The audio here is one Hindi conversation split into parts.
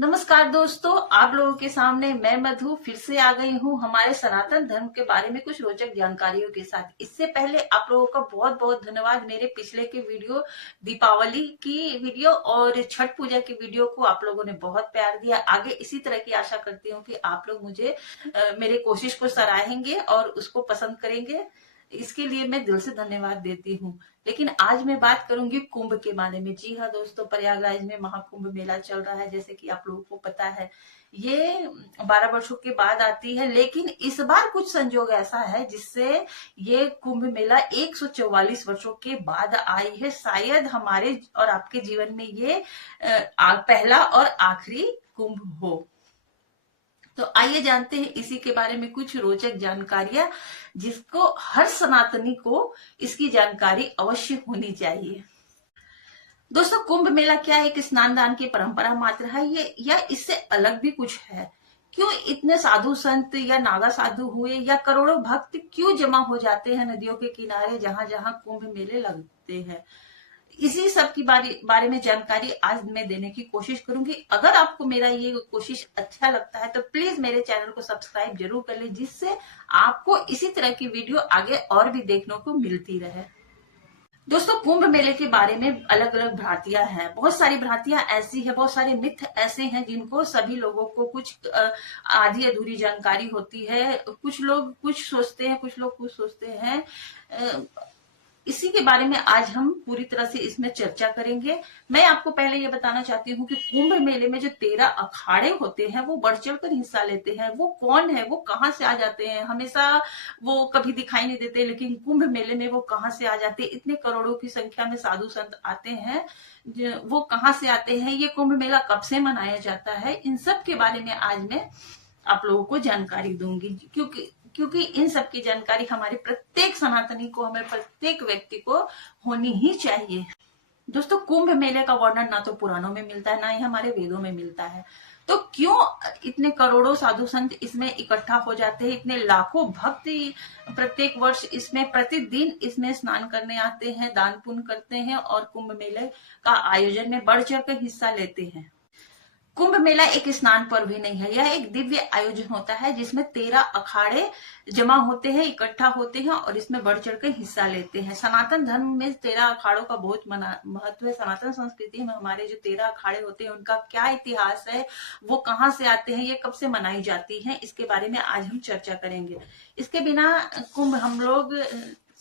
नमस्कार दोस्तों, आप लोगों के सामने मैं मधु फिर से आ गई हूँ हमारे सनातन धर्म के बारे में कुछ रोचक जानकारियों के साथ। इससे पहले आप लोगों का बहुत बहुत धन्यवाद। मेरे पिछले के वीडियो, दीपावली की वीडियो और छठ पूजा की वीडियो को आप लोगों ने बहुत प्यार दिया। आगे इसी तरह की आशा करती हूँ कि आप लोग मुझे मेरे कोशिश को सराहेंगे और उसको पसंद करेंगे। इसके लिए मैं दिल से धन्यवाद देती हूँ। लेकिन आज मैं बात करूंगी कुंभ के बारे में। जी हाँ दोस्तों, प्रयागराज में महाकुंभ मेला चल रहा है, जैसे कि आप लोगों को पता है। ये 12 वर्षों के बाद आती है, लेकिन इस बार कुछ संजोग ऐसा है जिससे ये कुंभ मेला 144 वर्षों के बाद आई है। शायद हमारे और आपके जीवन में ये पहला और आखिरी कुंभ हो। तो आइए जानते हैं इसी के बारे में कुछ रोचक जानकारियां, जिसको हर सनातनी को इसकी जानकारी अवश्य होनी चाहिए। दोस्तों, कुंभ मेला क्या है? एक स्नान दान की परंपरा मात्र है ये, या इससे अलग भी कुछ है? क्यों इतने साधु संत या नागा साधु हुए या करोड़ों भक्त क्यों जमा हो जाते हैं नदियों के किनारे जहां जहां कुंभ मेले लगते हैं? इसी सब की बारे में जानकारी आज मैं देने की कोशिश करूंगी। अगर आपको मेरा ये कोशिश अच्छा लगता है तो प्लीज मेरे चैनल को सब्सक्राइब जरूर कर ले, जिससे आपको इसी तरह की वीडियो आगे और भी देखने को मिलती रहे। दोस्तों, कुंभ मेले के बारे में अलग अलग भ्रांतियां हैं। बहुत सारी भ्रांतियां ऐसी है, बहुत सारे मिथ ऐसे हैं जिनको सभी लोगों को कुछ आधी अधूरी जानकारी होती है। कुछ लोग कुछ सोचते हैं, कुछ लोग कुछ सोचते हैं। इसी के बारे में आज हम पूरी तरह से इसमें चर्चा करेंगे। मैं आपको पहले ये बताना चाहती हूँ कि कुंभ मेले में जो 13 अखाड़े होते हैं वो बढ़ चढ़कर हिस्सा लेते हैं। वो कौन है, वो कहाँ से आ जाते हैं? हमेशा वो कभी दिखाई नहीं देते, लेकिन कुंभ मेले में वो कहाँ से आ जाते हैं? इतने करोड़ों की संख्या में साधु संत आते हैं, वो कहाँ से आते हैं? ये कुंभ मेला कब से मनाया जाता है? इन सब के बारे में आज मैं आप लोगों को जानकारी दूंगी, क्योंकि इन सब की जानकारी हमारे प्रत्येक सनातनी को, हमें प्रत्येक व्यक्ति को होनी ही चाहिए। दोस्तों, कुंभ मेले का वर्णन ना तो पुराणों में मिलता है, ना ही हमारे वेदों में मिलता है। तो क्यों इतने करोड़ों साधु संत इसमें इकट्ठा हो जाते हैं? इतने लाखों भक्त प्रत्येक वर्ष इसमें, प्रतिदिन इसमें स्नान करने आते हैं, दान पुण्य करते हैं और कुंभ मेले का आयोजन में बढ़ चढ़ कर हिस्सा लेते हैं। कुंभ मेला एक स्नान पर्व भी नहीं है, यह एक दिव्य आयोजन होता है जिसमें 13 अखाड़े जमा होते हैं, इकट्ठा होते हैं और इसमें बढ़ चढ़कर हिस्सा लेते हैं। सनातन धर्म में 13 अखाड़ों का बहुत महत्व है। सनातन संस्कृति में हमारे जो 13 अखाड़े होते हैं उनका क्या इतिहास है, वो कहाँ से आते हैं, ये कब से मनाई जाती है, इसके बारे में आज हम चर्चा करेंगे। इसके बिना कुंभ, हम लोग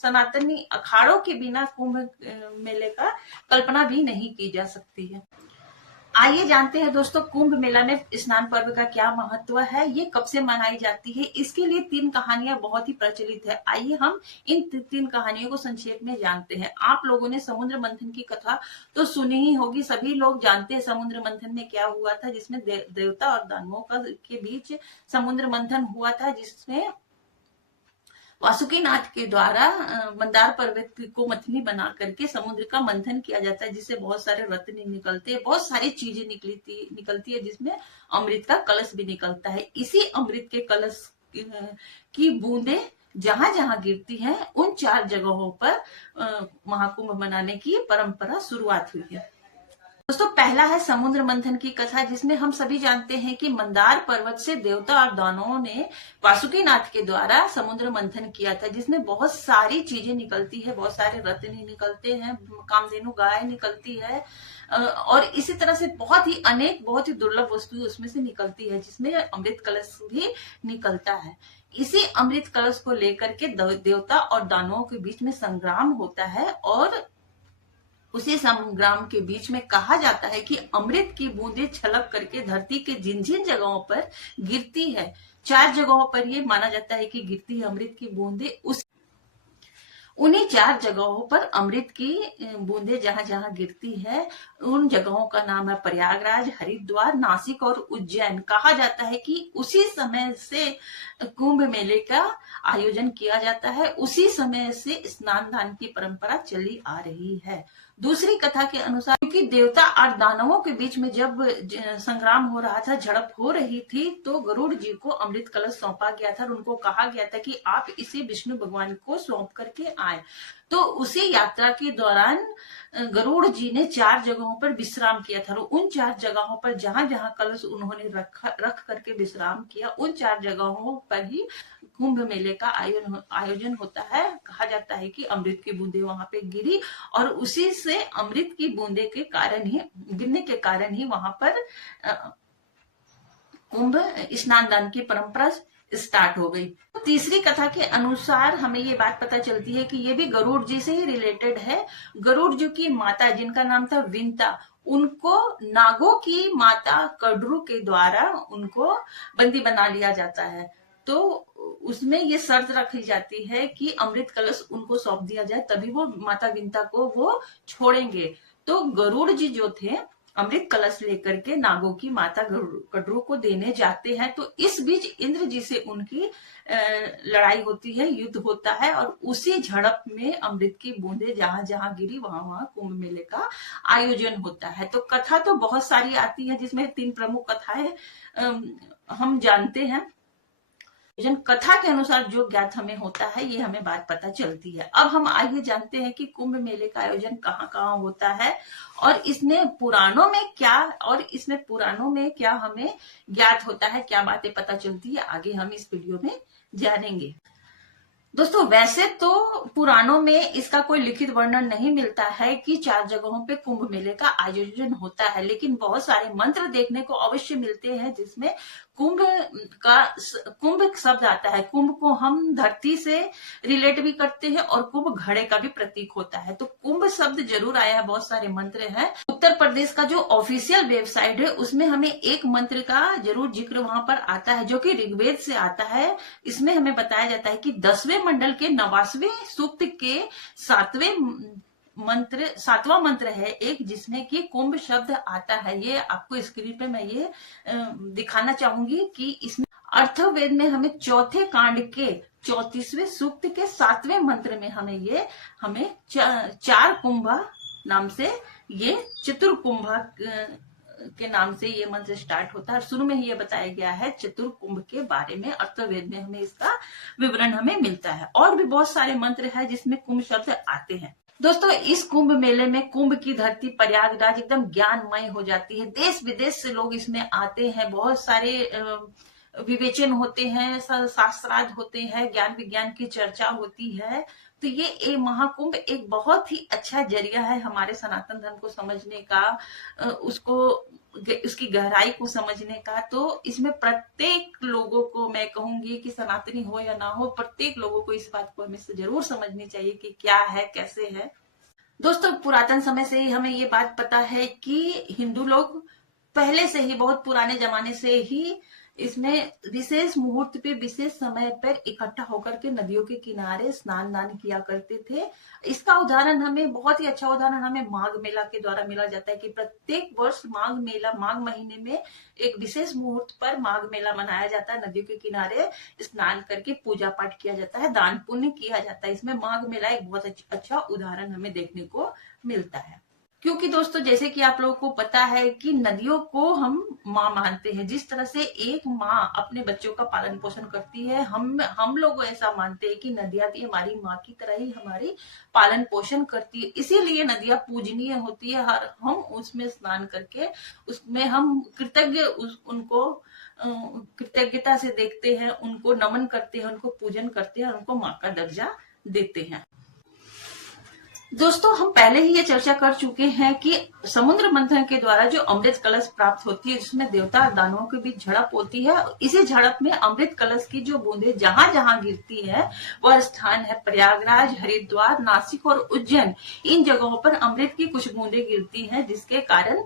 सनातनी अखाड़ों के बिना कुंभ मेले का कल्पना भी नहीं की जा सकती है। आइए जानते हैं दोस्तों, कुंभ मेला में स्नान पर्व का क्या महत्व है, ये कब से मनाई जाती है। इसके लिए 3 कहानियां बहुत ही प्रचलित है। आइए हम इन 3 कहानियों को संक्षेप में जानते हैं। आप लोगों ने समुद्र मंथन की कथा तो सुनी ही होगी। सभी लोग जानते हैं समुद्र मंथन में क्या हुआ था, जिसमें देवता और दानवों के बीच समुद्र मंथन हुआ था, जिसमें वासुकीनाथ के द्वारा मंदार पर्वत को मथनी बना करके समुद्र का मंथन किया जाता है, जिससे बहुत सारे रत्न निकलते हैं, बहुत सारी चीजें निकलती है, जिसमें अमृत का कलश भी निकलता है। इसी अमृत के कलश की बूंदे जहां जहां गिरती हैं, उन 4 जगहों पर महाकुंभ मनाने की परंपरा शुरुआत हुई है। दोस्तों, पहला है समुद्र मंथन की कथा, जिसमें हम सभी जानते हैं कि मंदार पर्वत से देवता और दानवों ने वासुकीनाथ के द्वारा समुद्र मंथन किया था, जिसमें बहुत सारी चीजें निकलती है, बहुत सारे रत्न निकलते हैं, कामधेनु गाय निकलती है और इसी तरह से बहुत ही दुर्लभ वस्तु उसमें से निकलती है, जिसमें अमृत कलश भी निकलता है। इसी अमृत कलश को लेकर के देवता और दानवों के बीच में संग्राम होता है और उसी संग्राम के बीच में कहा जाता है कि अमृत की बूंदें छलक करके धरती के जिन जिन जगहों पर गिरती है, 4 जगहों पर ये माना जाता है कि गिरती है अमृत की बूंदें, उन्हीं 4 जगहों पर अमृत की बूंदें जहां जहां गिरती है, उन जगहों का नाम है प्रयागराज, हरिद्वार, नासिक और उज्जैन। कहा जाता है कि उसी समय से कुंभ मेले का आयोजन किया जाता है, उसी समय से स्नान दान की परंपरा चली आ रही है। दूसरी कथा के अनुसार, क्योंकि देवता और दानवों के बीच में जब संग्राम हो रहा था, झड़प हो रही थी, तो गरुड़ जी को अमृत कलश सौंपा गया था और उनको कहा गया था कि आप इसे विष्णु भगवान को सौंप करके आए। तो उसी यात्रा के दौरान गरुड़ जी ने 4 जगहों पर विश्राम किया था। उन 4 जगहों पर जहां जहां कलश उन्होंने रख करके विश्राम किया, उन 4 जगहों पर ही कुंभ मेले का आयोजन होता है। कहा जाता है कि अमृत की बूंदे वहां पे गिरी और उसी से अमृत की बूंदे के कारण ही, गिरने के कारण ही वहां पर कुंभ स्नान दान की परंपरा स्टार्ट हो गई। तो तीसरी कथा के अनुसार हमें ये बात पता चलती है कि ये भी गरुड़ जी से ही रिलेटेड है। गरुड़ जी की माता, जिनका नाम था विंता, उनको नागों की माता कडरू के द्वारा उनको बंदी बना लिया जाता है। तो उसमें ये शर्त रखी जाती है कि अमृत कलश उनको सौंप दिया जाए, तभी वो माता विंता को वो छोड़ेंगे। तो गरुड़ जी जो थे अमृत कलश लेकर के नागों की माता कडरू को देने जाते हैं। तो इस बीच इंद्र जी से उनकी लड़ाई होती है, युद्ध होता है और उसी झड़प में अमृत की बूंदे जहां जहां गिरी वहां वहां कुंभ मेले का आयोजन होता है। तो कथा तो बहुत सारी आती है, जिसमें 3 प्रमुख कथाएं हम जानते हैं। कथा के अनुसार जो ज्ञात हमें होता है, ये हमें बात पता चलती है। अब हम आइए जानते हैं कि कुंभ मेले का आयोजन कहाँ कहाँ होता है और इसमें पुराणों में क्या हमें ज्ञात होता है, क्या बातें पता चलती है, आगे हम इस वीडियो में जानेंगे। दोस्तों, वैसे तो पुराणों में इसका कोई लिखित वर्णन नहीं मिलता है कि 4 जगहों पे कुंभ मेले का आयोजन होता है, लेकिन बहुत सारे मंत्र देखने को अवश्य मिलते हैं जिसमें कुंभ शब्द आता है। कुंभ को हम धरती से रिलेट भी करते हैं और कुंभ घड़े का भी प्रतीक होता है। तो कुंभ शब्द जरूर आया है, बहुत सारे मंत्र हैं। उत्तर प्रदेश का जो ऑफिशियल वेबसाइट है उसमें हमें एक मंत्र का जरूर जिक्र वहां पर आता है, जो कि ऋग्वेद से आता है। इसमें हमें बताया जाता है कि 10वें मंडल के 89वें सूक्त के 7वां मंत्र है एक, जिसमें कि कुंभ शब्द आता है। ये आपको स्क्रीन पे मैं ये दिखाना चाहूंगी कि इसमें अर्थवेद में हमें 4थे कांड के 34वें सूक्त के 7वें मंत्र में हमें 4 कुंभा नाम से, ये चतुर्कुंभा के नाम से ये मंत्र स्टार्ट होता है। शुरू में ही ये बताया गया है चतुर्कुंभ के बारे में। अर्थवेद में हमें इसका विवरण हमें मिलता है। और भी बहुत सारे मंत्र है जिसमें कुंभ शब्द आते हैं। दोस्तों, इस कुंभ मेले में कुंभ की धरती प्रयागराज एकदम ज्ञानमय हो जाती है। देश विदेश से लोग इसमें आते हैं, बहुत सारे विवेचन होते हैं, शास्त्रार्थ होते हैं, ज्ञान विज्ञान की चर्चा होती है। तो ये महाकुंभ एक बहुत ही अच्छा जरिया है हमारे सनातन धर्म को समझने का, उसकी गहराई को समझने का। तो इसमें प्रत्येक लोगों को, मैं कहूंगी कि सनातनी हो या ना हो, प्रत्येक लोगों को इस बात को हमें जरूर समझनी चाहिए कि क्या है, कैसे है। दोस्तों, पुरातन समय से ही हमें ये बात पता है कि हिंदू लोग पहले से ही, बहुत पुराने जमाने से ही इसमें विशेष मुहूर्त पे, विशेष समय पर इकट्ठा होकर के नदियों के किनारे स्नान दान किया करते थे। इसका उदाहरण हमें, बहुत ही अच्छा उदाहरण हमें माघ मेला के द्वारा मिला जाता है कि प्रत्येक वर्ष माघ महीने में एक विशेष मुहूर्त पर माघ मेला मनाया जाता है। नदियों के किनारे स्नान करके पूजा पाठ किया जाता है, दान पुण्य किया जाता है। इसमें माघ मेला एक बहुत अच्छा उदाहरण हमें देखने को मिलता है। क्योंकि दोस्तों, जैसे कि आप लोगों को पता है कि नदियों को हम माँ मानते हैं। जिस तरह से एक माँ अपने बच्चों का पालन पोषण करती है, हम लोग ऐसा मानते हैं कि नदियां भी हमारी माँ की तरह ही हमारी पालन पोषण करती है। इसीलिए नदियां पूजनीय होती है। हम उसमें स्नान करके उसमें हम उनको कृतज्ञता से देखते हैं, उनको नमन करते हैं, उनको पूजन करते हैं, उनको माँ का दर्जा देते हैं। दोस्तों, हम पहले ही ये चर्चा कर चुके हैं कि समुद्र मंथन के द्वारा जो अमृत कलश प्राप्त होती है, जिसमें देवता और दानवों के बीच झड़प होती है, इसी झड़प में अमृत कलश की जो बूंदें जहां जहां गिरती है वह स्थान है प्रयागराज, हरिद्वार, नासिक और उज्जैन। इन जगहों पर अमृत की कुछ बूंदें गिरती हैं, जिसके कारण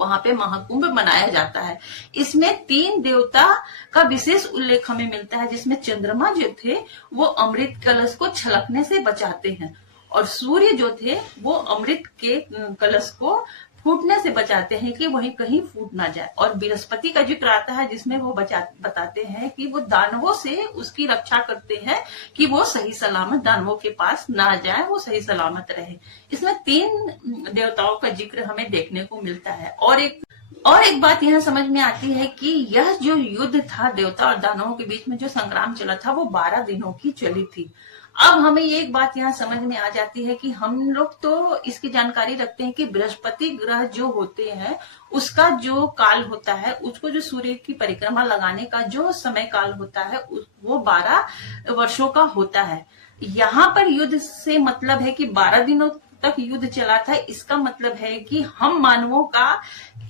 वहां पे महाकुंभ मनाया जाता है। इसमें 3 देवता का विशेष उल्लेख हमें मिलता है, जिसमें चंद्रमा जो थे वो अमृत कलश को छलकने से बचाते हैं और सूर्य जो थे वो अमृत के कलश को फूटने से बचाते हैं कि वहीं कहीं फूट ना जाए। और बृहस्पति का जिक्र आता है, जिसमें वो बताते हैं कि वो दानवों से उसकी रक्षा करते हैं कि वो सही सलामत दानवों के पास ना जाए, वो सही सलामत रहे। इसमें 3 देवताओं का जिक्र हमें देखने को मिलता है। और एक बात यह समझ में आती है कि यह जो युद्ध था देवता और दानवों के बीच में, जो संग्राम चला था, वो 12 दिनों की चली थी। अब हमें ये एक बात यहाँ समझ में आ जाती है कि हम लोग तो इसकी जानकारी रखते हैं कि बृहस्पति ग्रह जो होते हैं उसका जो काल होता है, उसको जो सूर्य की परिक्रमा लगाने का जो समय काल होता है वो 12 वर्षों का होता है। यहाँ पर युद्ध से मतलब है कि 12 दिनों तक युद्ध चला था। इसका मतलब है कि हम मानवों का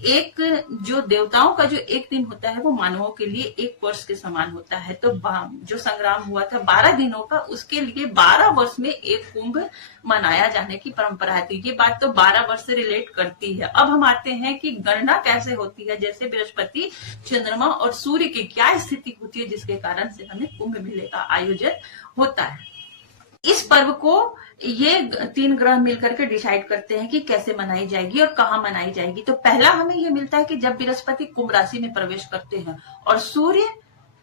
एक, जो देवताओं का जो एक दिन होता है वो मानवों के लिए एक वर्ष के समान होता है। तो जो संग्राम हुआ था 12 दिनों का, उसके लिए 12 वर्ष में एक कुंभ मनाया जाने की परंपरा है। तो ये बात तो 12 वर्ष से रिलेट करती है। अब हम आते हैं कि गणना कैसे होती है, जैसे बृहस्पति, चंद्रमा और सूर्य की क्या स्थिति होती है जिसके कारण से हमें कुंभ मेले का आयोजन होता है। इस पर्व को ये 3 ग्रह मिलकर के डिसाइड करते हैं कि कैसे मनाई जाएगी और कहाँ मनाई जाएगी। तो पहला हमें ये मिलता है कि जब बृहस्पति कुंभ राशि में प्रवेश करते हैं और सूर्य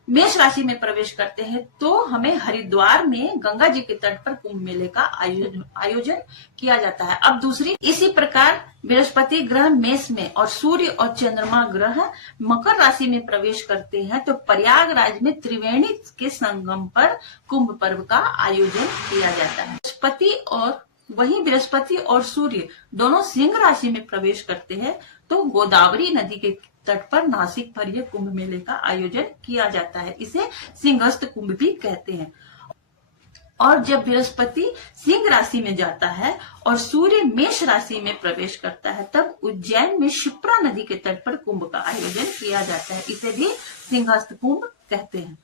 मेष राशि में प्रवेश करते हैं, तो हमें हरिद्वार में गंगा जी के तट पर कुंभ मेले का आयोजन किया जाता है। अब दूसरी, इसी प्रकार बृहस्पति ग्रह मेष में और सूर्य और चंद्रमा ग्रह मकर राशि में प्रवेश करते हैं, तो प्रयागराज में त्रिवेणी के संगम पर कुंभ पर्व का आयोजन किया जाता है। बृहस्पति और सूर्य दोनों सिंह राशि में प्रवेश करते हैं, तो गोदावरी नदी के तट पर नासिक पर यह कुंभ मेले का आयोजन किया जाता है। इसे सिंहस्थ कुंभ भी कहते हैं। और जब बृहस्पति सिंह राशि में जाता है और सूर्य मेष राशि में प्रवेश करता है, तब उज्जैन में शिप्रा नदी के तट पर कुंभ का आयोजन किया जाता है। इसे भी सिंहस्थ कुंभ कहते हैं।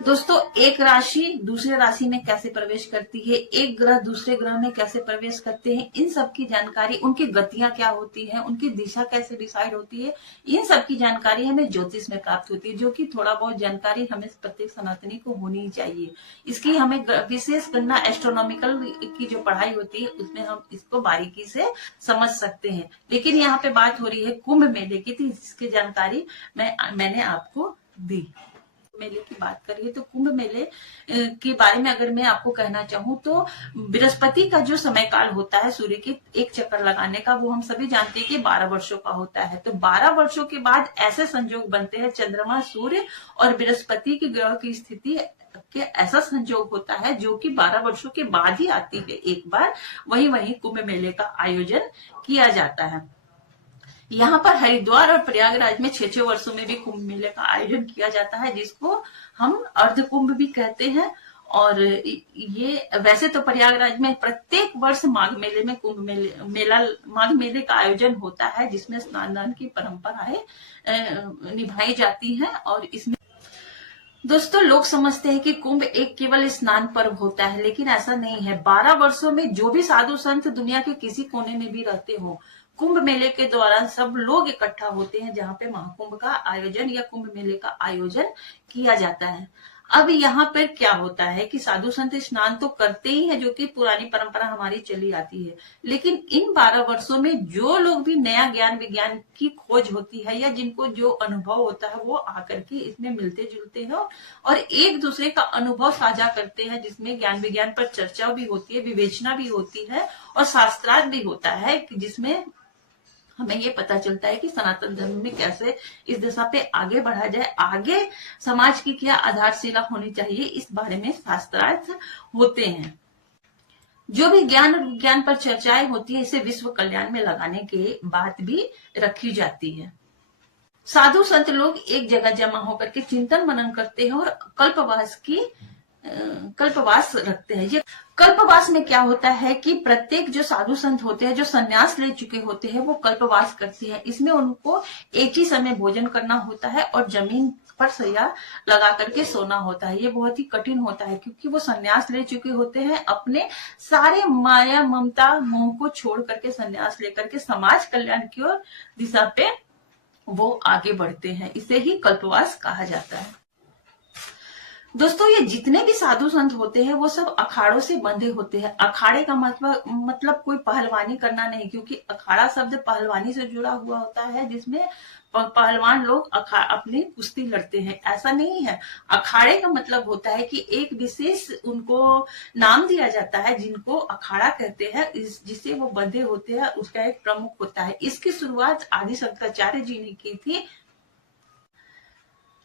दोस्तों, एक राशि दूसरे राशि में कैसे प्रवेश करती है, एक ग्रह दूसरे ग्रह में कैसे प्रवेश करते हैं, इन सब की जानकारी, उनकी गतियां क्या होती है, उनकी दिशा कैसे डिसाइड होती है, इन सब की जानकारी हमें ज्योतिष में प्राप्त होती है, जो कि थोड़ा बहुत जानकारी हमें प्रत्येक सनातनी को होनी चाहिए। इसकी हमें विशेष गणना एस्ट्रोनॉमिकल की जो पढ़ाई होती है उसमें हम इसको बारीकी से समझ सकते हैं। लेकिन यहाँ पे बात हो रही है कुंभ मेले की, तो इसकी जानकारी मैंने आपको दी। मेले की बात करिए तो कुंभ मेले के बारे में अगर मैं आपको कहना चाहूँ तो बृहस्पति का जो समय काल होता है सूर्य के एक चक्कर लगाने का, वो हम सभी जानते हैं कि 12 वर्षों का होता है। तो 12 वर्षों के बाद ऐसे संयोग बनते हैं, चंद्रमा, सूर्य और बृहस्पति की ग्रह की स्थिति के ऐसा संयोग होता है जो कि 12 वर्षों के बाद ही आती है एक बार। वही कुंभ मेले का आयोजन किया जाता है। यहाँ पर हरिद्वार और प्रयागराज में 6-6 वर्षों में भी कुंभ मेले का आयोजन किया जाता है, जिसको हम अर्ध कुंभ भी कहते हैं। और ये वैसे तो प्रयागराज में प्रत्येक वर्ष माघ मेले में माघ मेले का आयोजन होता है, जिसमें स्नान दान की परंपराएं निभाई जाती हैं। और इसमें दोस्तों, लोग समझते हैं कि कुंभ एक केवल स्नान पर्व होता है, लेकिन ऐसा नहीं है। 12 वर्षों में जो भी साधु संत दुनिया के किसी कोने में भी रहते हो, कुंभ मेले के दौरान सब लोग इकट्ठा होते हैं, जहां पे महाकुंभ का आयोजन या कुंभ मेले का आयोजन किया जाता है। अब यहाँ पर क्या होता है कि साधु संत स्नान तो करते ही हैं, जो कि पुरानी परंपरा हमारी चली आती है। लेकिन इन 12 वर्षों में जो लोग भी नया ज्ञान विज्ञान की खोज होती है या जिनको जो अनुभव होता है, वो आकर के इसमें मिलते जुलते हैं और एक दूसरे का अनुभव साझा करते हैं, जिसमें ज्ञान विज्ञान पर चर्चा भी होती है, विवेचना भी होती है और शास्त्रार्थ भी होता है, जिसमें हमें ये पता चलता है कि सनातन धर्म में कैसे इस दिशा पे आगे बढ़ा जाए, आगे समाज की क्या आधारशिला होनी चाहिए, इस बारे में शास्त्रार्थ होते हैं। जो भी ज्ञान पर चर्चाएं होती है, इसे विश्व कल्याण में लगाने की बात भी रखी जाती है। साधु संत लोग एक जगह जमा होकर के चिंतन मनन करते हैं और कल्पवास रखते हैं। ये कल्पवास में क्या होता है कि प्रत्येक जो साधु संत होते हैं, जो संन्यास ले चुके होते हैं, वो कल्पवास करते हैं। इसमें उनको एक ही समय भोजन करना होता है और जमीन पर सैया लगा करके सोना होता है। ये बहुत ही कठिन होता है, क्योंकि वो संन्यास ले चुके होते हैं, अपने सारे माया ममता मोह को छोड़ करके संन्यास लेकर के समाज कल्याण की ओर दिशा पे वो आगे बढ़ते हैं। इसे ही कल्पवास कहा जाता है। दोस्तों, ये जितने भी साधु संत होते हैं वो सब अखाड़ों से बंधे होते हैं। अखाड़े का मतलब कोई पहलवानी करना नहीं, क्योंकि अखाड़ा शब्द पहलवानी से जुड़ा हुआ होता है, जिसमें पहलवान लोग अपनी कुश्ती लड़ते हैं। ऐसा नहीं है। अखाड़े का मतलब होता है कि एक विशेष उनको नाम दिया जाता है, जिनको अखाड़ा कहते हैं, जिससे वो बंधे होते हैं, उसका एक प्रमुख होता है। इसकी शुरुआत आदि शंकराचार्य जी ने की थी।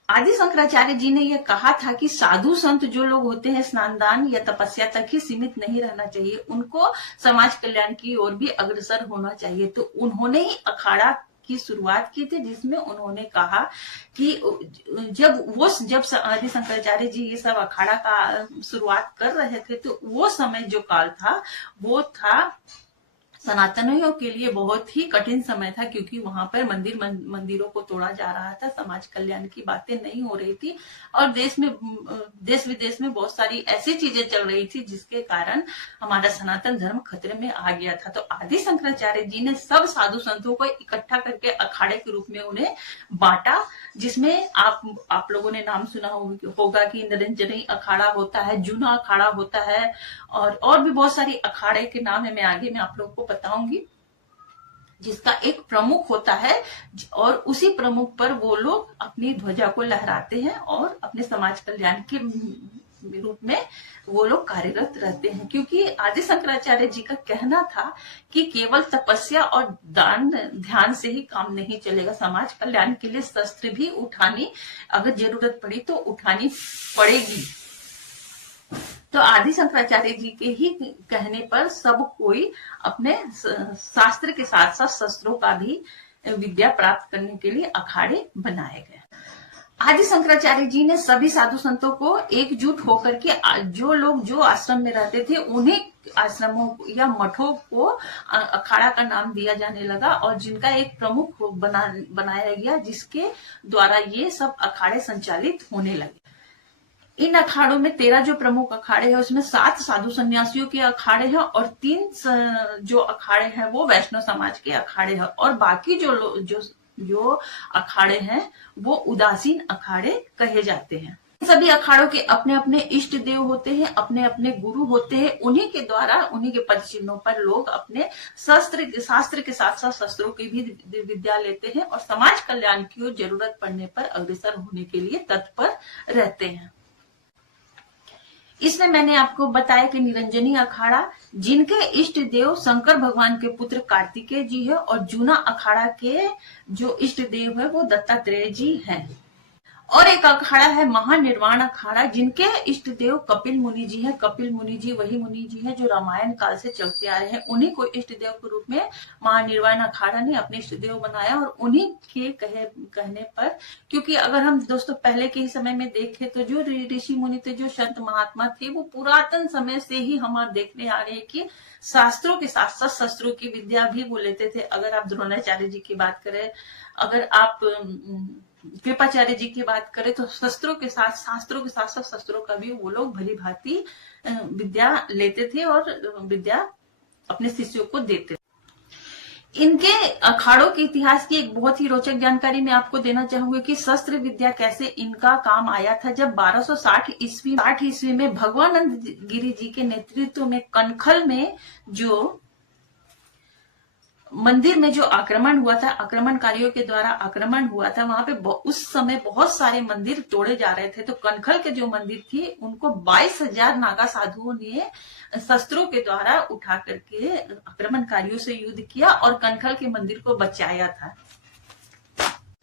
आदि शंकराचार्य जी ने यह कहा था कि साधु संत जो लोग होते हैं स्नान दान या तपस्या तक ही सीमित नहीं रहना चाहिए, उनको समाज कल्याण की ओर भी अग्रसर होना चाहिए। तो उन्होंने ही अखाड़ा की शुरुआत की थी, जिसमें उन्होंने कहा कि जब आदि शंकराचार्य जी ये सब अखाड़ा का शुरुआत कर रहे थे, तो वो समय जो काल था वो था सनातनियों के लिए बहुत ही कठिन समय था, क्योंकि वहां पर मंदिरों को तोड़ा जा रहा था, समाज कल्याण की बातें नहीं हो रही थी, और देश विदेश में बहुत सारी ऐसी चीजें चल रही थी जिसके कारण हमारा सनातन धर्म खतरे में आ गया था। तो आदि शंकराचार्य जी ने सब साधु संतों को इकट्ठा करके अखाड़े के रूप में उन्हें बांटा, जिसमें आप लोगों ने नाम सुना होगा कि निरंजनी अखाड़ा होता है, जूना अखाड़ा होता है, और भी बहुत सारी अखाड़े के नाम है, मैं आगे में आप लोगों को बताऊंगी, जिसका एक प्रमुख होता है और उसी प्रमुख पर वो लोग अपनी ध्वजा को लहराते हैं और अपने समाज कल्याण के रूप में वो लोग कार्यरत रहते हैं। क्योंकि आदि शंकराचार्य जी का कहना था कि केवल तपस्या और दान ध्यान से ही काम नहीं चलेगा, समाज कल्याण के लिए शस्त्र भी उठानी, अगर जरूरत पड़ी तो उठानी पड़ेगी। तो आदि शंकराचार्य जी के ही कहने पर सब कोई अपने शास्त्र के साथ साथ शस्त्रों का भी विद्या प्राप्त करने के लिए अखाड़े बनाए गए। आदि शंकराचार्य जी ने सभी साधु संतों को एकजुट होकर के जो लोग जो आश्रम में रहते थे उन्हीं आश्रमों या मठों को अखाड़ा का नाम दिया जाने लगा, और जिनका एक प्रमुख बनाया गया, जिसके द्वारा ये सब अखाड़े संचालित होने लगे। इन अखाड़ों में 13 जो प्रमुख अखाड़े हैं उसमें 7 साधु सन्यासियों के अखाड़े हैं और 3 जो अखाड़े हैं वो वैष्णव समाज के अखाड़े हैं, और बाकी जो अखाड़े हैं वो उदासीन अखाड़े कहे जाते हैं। सभी अखाड़ों के अपने अपने इष्ट देव होते हैं, अपने अपने गुरु होते हैं, उन्हीं के द्वारा उन्हीं के पद चिन्हों पर लोग अपने शास्त्र के साथ साथ शस्त्रों की भी विद्या लेते हैं और समाज कल्याण की ओर जरूरत पड़ने पर अग्रसर होने के लिए तत्पर रहते हैं। इसमें मैंने आपको बताया कि निरंजनी अखाड़ा, जिनके इष्ट देव शंकर भगवान के पुत्र कार्तिकेय जी है, और जूना अखाड़ा के जो इष्ट देव है वो दत्तात्रेय जी हैं। और एक अखाड़ा है महानिर्वाण अखाड़ा, जिनके इष्ट देव कपिल मुनि जी हैं। कपिल मुनि जी वही मुनि जी हैं जो रामायण काल से चलते आ रहे हैं, उन्हीं को इष्ट देव के रूप में महानिर्वाण अखाड़ा ने अपने इष्ट देव बनाया, और उन्हीं के कहने पर, क्योंकि अगर हम दोस्तों पहले के ही समय में देखें तो जो ऋषि मुनि थे, जो संत महात्मा थे, वो पुरातन समय से ही हम देखने आ रहे हैं कि शास्त्रों के साथ साथ शस्त्रों की विद्या भी वो लेते थे। अगर आप द्रोणाचार्य जी की बात करें, अगर आप कृपाचार्य जी की बात करें, तो शास्त्रों के साथ शस्त्रों का भी वो लोग भली भांति विद्या लेते थे और विद्या अपने शिष्यों को देते थे। इनके अखाड़ों के इतिहास की एक बहुत ही रोचक जानकारी मैं आपको देना चाहूंगी कि शस्त्र विद्या कैसे इनका काम आया था। जब 1260 ईस्वी में भगवानंद गिरी जी के नेतृत्व में कनखल में जो मंदिर में जो आक्रमण हुआ था, आक्रमणकारियों के द्वारा आक्रमण हुआ था, वहां पे उस समय बहुत सारे मंदिर तोड़े जा रहे थे। तो कनखल के जो मंदिर थे उनको 22,000 नागा साधुओं ने शस्त्रों के द्वारा उठा करके आक्रमणकारियों से युद्ध किया और कनखल के मंदिर को बचाया था।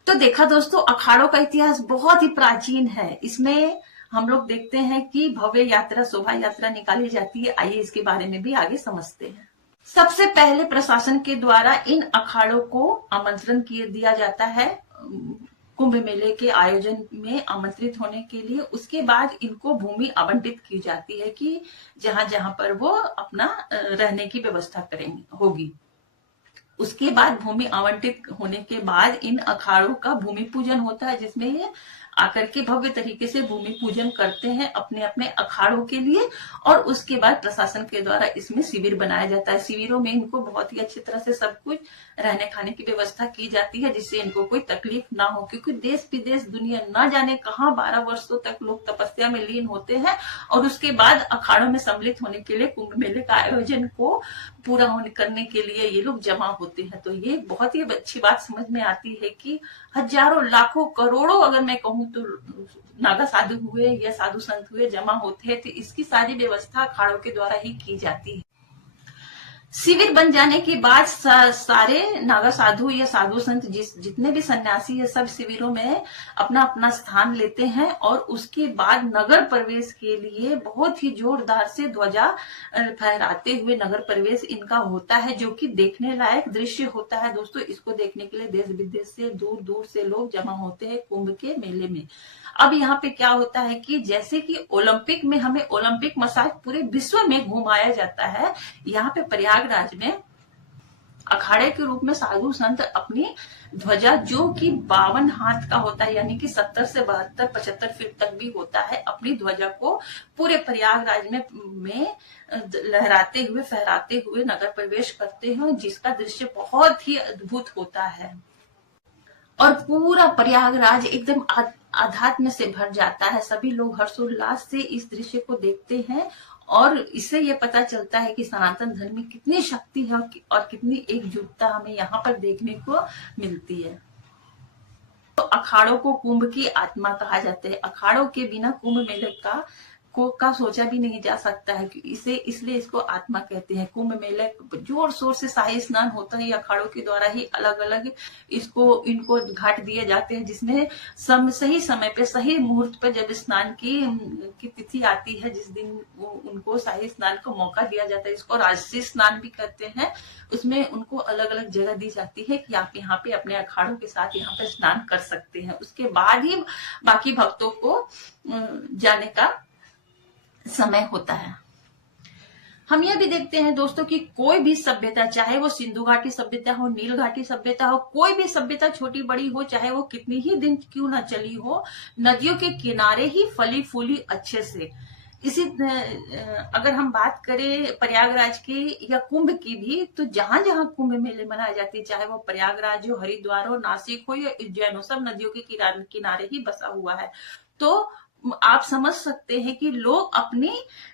तो देखा दोस्तों, अखाड़ों का इतिहास बहुत ही प्राचीन है। इसमें हम लोग देखते हैं कि भव्य यात्रा, शोभा यात्रा निकाली जाती है। आइए इसके बारे में भी आगे समझते हैं। सबसे पहले प्रशासन के द्वारा इन अखाड़ों को आमंत्रण दिया जाता है कुंभ मेले के आयोजन में आमंत्रित होने के लिए। उसके बाद इनको भूमि आवंटित की जाती है कि जहां जहां पर वो अपना रहने की व्यवस्था होगी। उसके बाद भूमि आवंटित होने के बाद इन अखाड़ों का भूमि पूजन होता है, जिसमें ये आकर के भव्य तरीके से भूमि पूजन करते हैं अपने अपने अखाड़ों के लिए। और उसके बाद प्रशासन के द्वारा इसमें शिविर बनाया जाता है। शिविरों में इनको बहुत ही अच्छी तरह से सब कुछ रहने खाने की व्यवस्था की जाती है, जिससे इनको कोई तकलीफ ना हो, क्योंकि देश विदेश दुनिया ना जाने कहाँ 12 वर्षों तक लोग तपस्या में लीन होते हैं और उसके बाद अखाड़ों में सम्मिलित होने के लिए कुंभ मेले का आयोजन को पूरा करने के लिए ये लोग जमा होते हैं। तो ये बहुत ही अच्छी बात समझ में आती है कि हजारों, लाखों, करोड़ों अगर मैं कहूँ तो नागा साधु हुए या साधु संत हुए जमा होते हैं, तो इसकी सारी व्यवस्था अखाड़ों के द्वारा ही की जाती है। शिविर बन जाने के बाद सारे नागा साधु या साधु संत जितने भी सन्यासी है सब शिविरों में अपना अपना स्थान लेते हैं और उसके बाद नगर प्रवेश के लिए बहुत ही जोरदार से ध्वजा फहराते हुए नगर प्रवेश इनका होता है, जो कि देखने लायक दृश्य होता है। दोस्तों, इसको देखने के लिए देश विदेश से दूर दूर से लोग जमा होते हैं कुंभ के मेले में। अब यहाँ पे क्या होता है कि जैसे कि ओलंपिक में हमें ओलंपिक मसाज पूरे विश्व में घुमाया जाता है, यहाँ पे प्रयागराज में अखाड़े के रूप में साधु संत अपनी ध्वजा, जो कि 52 हाथ का होता है, यानी कि 70 से 72 75 फीट तक भी होता है, अपनी ध्वजा को पूरे प्रयागराज में लहराते हुए फहराते हुए नगर प्रवेश करते हैं, जिसका दृश्य बहुत ही अद्भुत होता है और पूरा प्रयागराज एकदम आध्यात्म से भर जाता है। सभी लोग हर्षोल्लास से इस दृश्य को देखते हैं और इससे ये पता चलता है कि सनातन धर्म में कितनी शक्ति है और कितनी एकजुटता हमें यहाँ पर देखने को मिलती है। तो अखाड़ों को कुंभ की आत्मा कहा जाता है। अखाड़ों के बिना कुंभ मेले का सोचा भी नहीं जा सकता है, इसलिए इसको आत्मा कहते हैं। कुंभ मेले जोर शोर से शाही स्नान होता है, अखाड़ों के द्वारा ही अलग अलग इनको घाट दिए जाते हैं, जिसमें सही समय पे सही मुहूर्त पे जब स्नान की तिथि आती है, जिस दिन उनको शाही स्नान का मौका दिया जाता है, इसको राजसी स्नान भी कहते हैं। उसमें उनको अलग अलग जगह दी जाती है कि आप यहाँ पे अपने अखाड़ों के साथ यहाँ पे स्नान कर सकते हैं। उसके बाद ही बाकी भक्तों को जाने का समय होता है। हम यह भी देखते हैं दोस्तों कि कोई भी सभ्यता, चाहे वो सिंधु घाटी सभ्यता हो, नील घाटी सभ्यता हो, कोई भी सभ्यता छोटी बड़ी हो, चाहे वो कितनी ही दिन क्यों ना चली हो, नदियों के किनारे ही फली फूली अच्छे से। इसी अगर हम बात करें प्रयागराज की या कुंभ की भी, तो जहां जहां कुंभ मेले मनाए जाते हैं, चाहे वो प्रयागराज हो, हरिद्वार हो, नासिक हो या उज्जैन हो, सब नदियों के किनारे ही बसा हुआ है। तो आप समझ सकते हैं कि लोग अपनी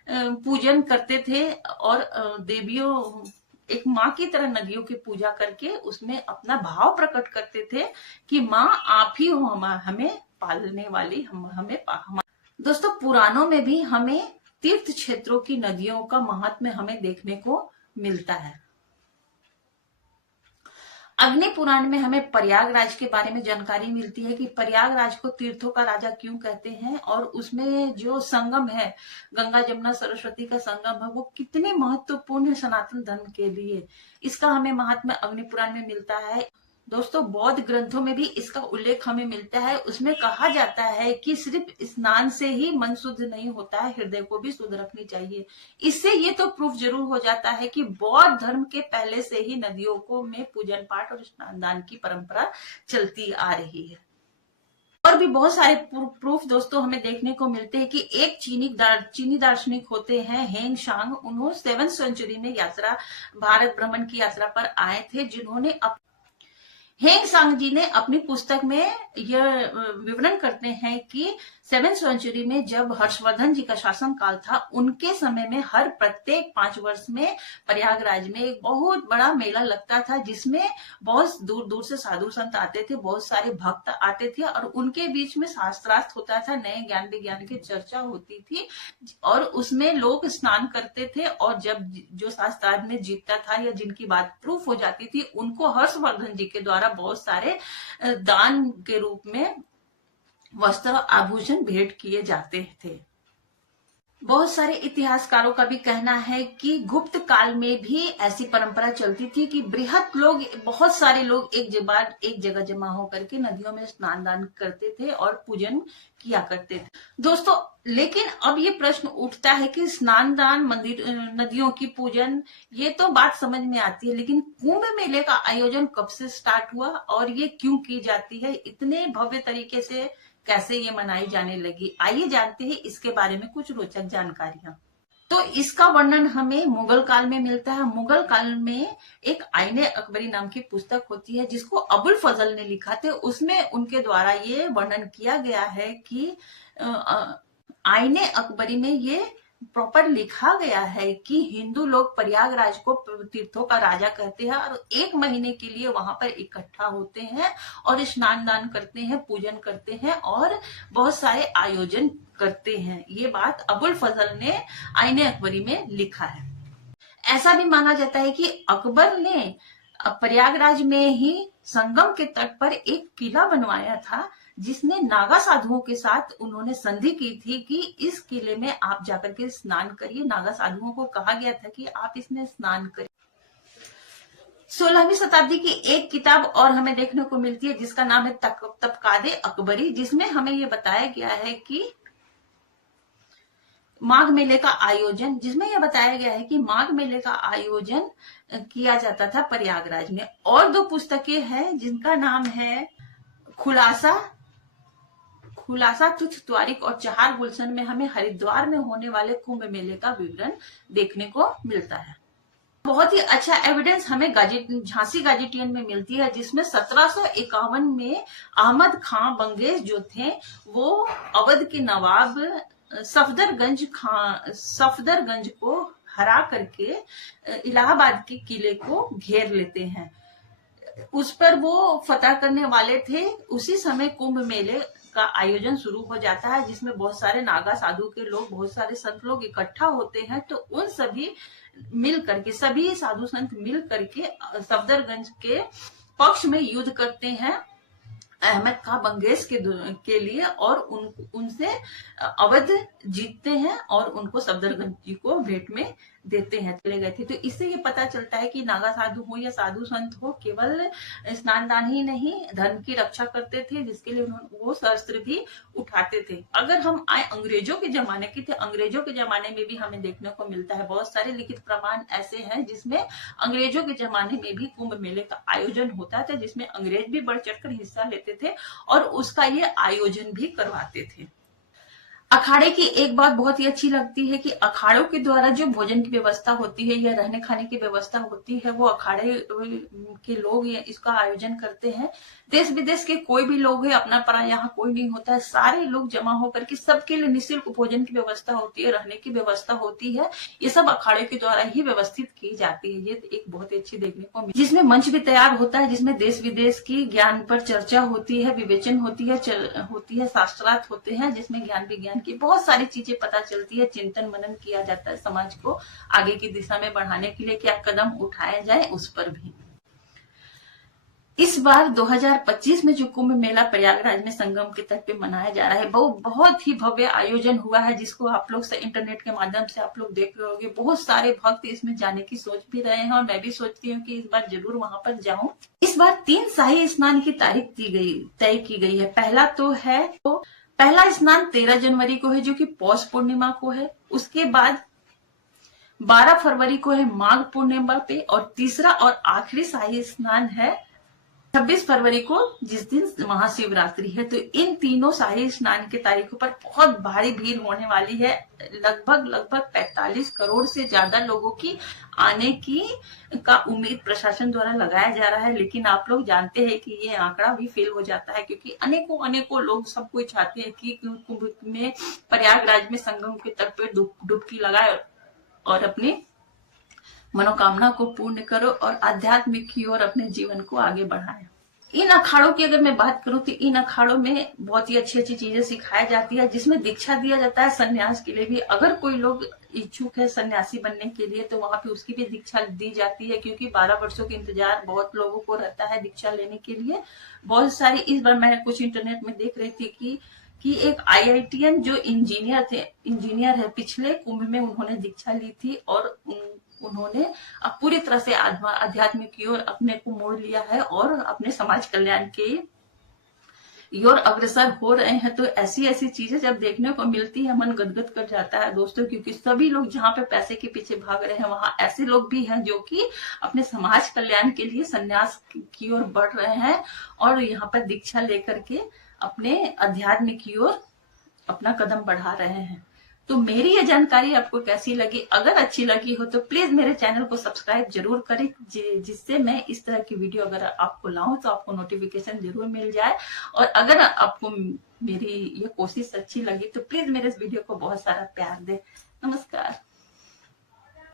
पूजन करते थे और देवियों, एक माँ की तरह नदियों की पूजा करके उसमें अपना भाव प्रकट करते थे कि माँ आप ही हो हमें पालने वाली, दोस्तों पुराणों में भी हमें तीर्थ क्षेत्रों की नदियों का महात्म्य हमें देखने को मिलता है। अग्नि पुराण में हमें प्रयागराज के बारे में जानकारी मिलती है कि प्रयागराज को तीर्थों का राजा क्यों कहते हैं और उसमें जो संगम है, गंगा जमुना सरस्वती का संगम है, वो कितने महत्वपूर्ण है सनातन धर्म के लिए, इसका हमें महात्म्य अग्नि पुराण में मिलता है। दोस्तों बौद्ध ग्रंथों में भी इसका उल्लेख हमें मिलता है। उसमें कहा जाता है कि सिर्फ स्नान से ही मन शुद्ध नहीं होता है, हृदय को भी शुद्ध रखनी चाहिए। इससे ये तो प्रूफ जरूर हो जाता है कि बौद्ध धर्म के पहले से ही नदियों को में पूजन पाठ और स्नान दान की परंपरा चलती आ रही है। और भी बहुत सारे प्रूफ दोस्तों हमें देखने को मिलते हैं कि एक चीनी दार्शनिक होते हैं हेंग सांग, उन्होंने 7वीं सेंचुरी में भारत भ्रमण की यात्रा पर आए थे, जिन्होंने हेंग सांग जी ने अपनी पुस्तक में यह विवरण करते हैं कि 7वीं सेंचुरी में जब हर्षवर्धन जी का शासन काल था, उनके समय में हर प्रत्येक 5 वर्ष में प्रयागराज में एक बहुत बड़ा मेला लगता था, जिसमें बहुत दूर दूर से साधु संत आते थे, बहुत सारे भक्त आते थे और उनके बीच में शास्त्रार्थ होता था, नए ज्ञान विज्ञान की चर्चा होती थी और उसमें लोग स्नान करते थे। और जब जो शास्त्रार्थ में जीतता था या जिनकी बात प्रूफ हो जाती थी, उनको हर्षवर्धन जी के द्वारा बहुत सारे दान के रूप में वस्त्र आभूषण भेंट किए जाते थे। बहुत सारे इतिहासकारों का भी कहना है कि गुप्त काल में भी ऐसी परंपरा चलती थी कि बहुत सारे लोग एक जगह जमा होकर के नदियों में स्नान दान करते थे और पूजन किया करते थे। दोस्तों लेकिन अब ये प्रश्न उठता है कि स्नान दान, नदियों की पूजन, ये तो बात समझ में आती है, लेकिन कुंभ मेले का आयोजन कब से स्टार्ट हुआ और ये क्यों की जाती है, इतने भव्य तरीके से कैसे ये मनाई जाने लगी, आइए जानते हैं इसके बारे में कुछ रोचक जानकारियां। तो इसका वर्णन हमें मुगल काल में मिलता है। मुगल काल में एक आईने अकबरी नाम की पुस्तक होती है, जिसको अबुल फजल ने लिखा था। उसमें उनके द्वारा ये वर्णन किया गया है कि आईने अकबरी में ये प्रॉपर लिखा गया है कि हिंदू लोग प्रयागराज को तीर्थों का राजा कहते हैं और 1 महीने के लिए वहां पर इकट्ठा होते हैं और स्नान दान करते हैं, पूजन करते हैं और बहुत सारे आयोजन करते हैं। ये बात अबुल फजल ने आईने अकबरी में लिखा है। ऐसा भी माना जाता है कि अकबर ने प्रयागराज में ही संगम के तट पर एक किला बनवाया था, जिसमें नागा साधुओं के साथ उन्होंने संधि की थी कि इस किले में आप जाकर के स्नान करिए। नागा साधुओं को कहा गया था कि आप इसमें स्नान करिए। 16वीं शताब्दी की एक किताब और हमें देखने को मिलती है जिसका नाम है तबकादे अकबरी, जिसमें हमें यह बताया गया है कि माघ मेले का आयोजन, जिसमें यह बताया गया है कि माघ मेले का आयोजन किया जाता था प्रयागराज में। और 2 पुस्तकें हैं जिनका नाम है खुलासा तुच्छ त्वारिक और चहार गुलशन में हमें हरिद्वार में होने वाले कुंभ मेले का विवरण देखने को मिलता है। बहुत ही अच्छा एविडेंस हमें झांसी गैजेटियन में मिलती है, जिसमें 1751 में अहमद खां बंगेज जो थे वो अवध के नवाब सफदरगंज को हरा करके इलाहाबाद के किले को घेर लेते हैं। उस पर वो फतह करने वाले थे। उसी समय कुंभ मेले का आयोजन शुरू हो जाता है, जिसमें बहुत सारे नागा साधु के लोग, बहुत सारे संत लोग इकट्ठा होते हैं। तो उन सभी सभी साधु संत मिल करके सफदरगंज के पक्ष में युद्ध करते हैं अहमद खां बंगेज के लिए, और उनसे अवध जीतते हैं और उनको सफदरगंज जी को भेंट में देते हैं, चले गए थे। तो इससे ये पता चलता है कि नागा साधु हो या साधु संत हो, केवल स्नान दान ही नहीं, धर्म की रक्षा करते थे, जिसके लिए वो शस्त्र भी उठाते थे। अगर हम आए अंग्रेजों के जमाने की, तो अंग्रेजों के जमाने में भी हमें देखने को मिलता है बहुत सारे लिखित प्रमाण ऐसे हैं जिसमें अंग्रेजों के जमाने में भी कुंभ मेले का आयोजन होता था, जिसमें अंग्रेज भी बढ़ चढ़कर हिस्सा लेते थे और उसका ये आयोजन भी करवाते थे। अखाड़े की एक बात बहुत ही अच्छी लगती है कि अखाड़ों के द्वारा जो भोजन की व्यवस्था होती है या रहने खाने की व्यवस्था होती है, वो अखाड़े के लोग इसका आयोजन करते हैं। देश विदेश के कोई भी लोग है, अपना पराया यहाँ कोई नहीं होता है, सारे लोग जमा होकर के सबके लिए निःशुल्क भोजन की व्यवस्था होती है, रहने की व्यवस्था होती है। ये सब अखाड़े के द्वारा ही व्यवस्थित की जाती है। ये एक बहुत ही अच्छी देखने को मिली, जिसमें मंच भी तैयार होता है, जिसमें देश विदेश की ज्ञान पर चर्चा होती है, विवेचन होती है, शास्त्रार्थ होते हैं, जिसमें ज्ञान विज्ञान की बहुत सारी चीजें पता चलती है। चिंतन मनन किया जाता है समाज को आगे की दिशा में बढ़ाने के लिए, क्या कदम उठाए जाए उस पर भी। इस बार 2025 में जो कुंभ मेला प्रयागराज में संगम के तट पे मनाया जा रहा है, वो बहुत ही भव्य आयोजन हुआ है, जिसको आप लोग से इंटरनेट के माध्यम से आप लोग देख रहे होंगे। बहुत सारे भक्त इसमें जाने की सोच भी रहे हैं और मैं भी सोचती हूँ कि इस बार जरूर वहां पर जाऊं। इस बार 3 शाही स्नान की तारीख तय की गई है। पहला स्नान 13 जनवरी को है, जो कि पौष पूर्णिमा को है। उसके बाद 12 फरवरी को है माघ पूर्णिमा पे, और तीसरा और आखिरी शाही स्नान है 26 फरवरी को, जिस दिन महाशिवरात्रि है। तो इन तीनों शाही स्नान के तारीखों पर बहुत भारी भीड़ होने वाली है। लगभग 45 करोड़ से ज्यादा लोगों की आने की का उम्मीद प्रशासन द्वारा लगाया जा रहा है। लेकिन आप लोग जानते हैं कि ये आंकड़ा भी फेल हो जाता है, क्योंकि अनेकों लोग सब कोई चाहते हैं कि कुंभ में, प्रयागराज में संगम के तट पर डुबकी लगाए और अपनी मनोकामना को पूर्ण करो और आध्यात्मिक की ओर अपने जीवन को आगे बढ़ाए। इन अखाड़ों की अगर मैं बात करूं तो इन अखाड़ों में बहुत ही अच्छी चीजें सिखाई जाती है, जिसमें दीक्षा दिया जाता है सन्यास के लिए भी। अगर कोई लोग इच्छुक है सन्यासी बनने के लिए, तो वहां पे उसकी भी दीक्षा दी जाती है, क्योंकि 12 वर्षों के इंतजार बहुत लोगों को रहता है दीक्षा लेने के लिए। बहुत सारी, इस बार मैं कुछ इंटरनेट में देख रही थी कि एक IITian जो इंजीनियर है, पिछले कुंभ में उन्होंने दीक्षा ली थी और उन्होंने अब पूरी तरह से अध्यात्म की ओर अपने को मोड़ लिया है और अपने समाज कल्याण की ओर अग्रसर हो रहे हैं। तो ऐसी चीजें जब देखने को मिलती है, मन गदगद कर जाता है दोस्तों, क्योंकि सभी लोग जहाँ पे पैसे के पीछे भाग रहे हैं, वहां ऐसे लोग भी हैं जो कि अपने समाज कल्याण के लिए संन्यास की ओर बढ़ रहे हैं और यहाँ पर दीक्षा लेकर के अपने अध्यात्म की ओर अपना कदम बढ़ा रहे हैं। तो मेरी ये जानकारी आपको कैसी लगी? अगर अच्छी लगी हो तो प्लीज मेरे चैनल को सब्सक्राइब जरूर करें, जिससे मैं इस तरह की वीडियो अगर आपको लाऊं तो आपको नोटिफिकेशन जरूर मिल जाए। और अगर आपको मेरी ये कोशिश अच्छी लगी तो प्लीज मेरे इस वीडियो को बहुत सारा प्यार दे। नमस्कार।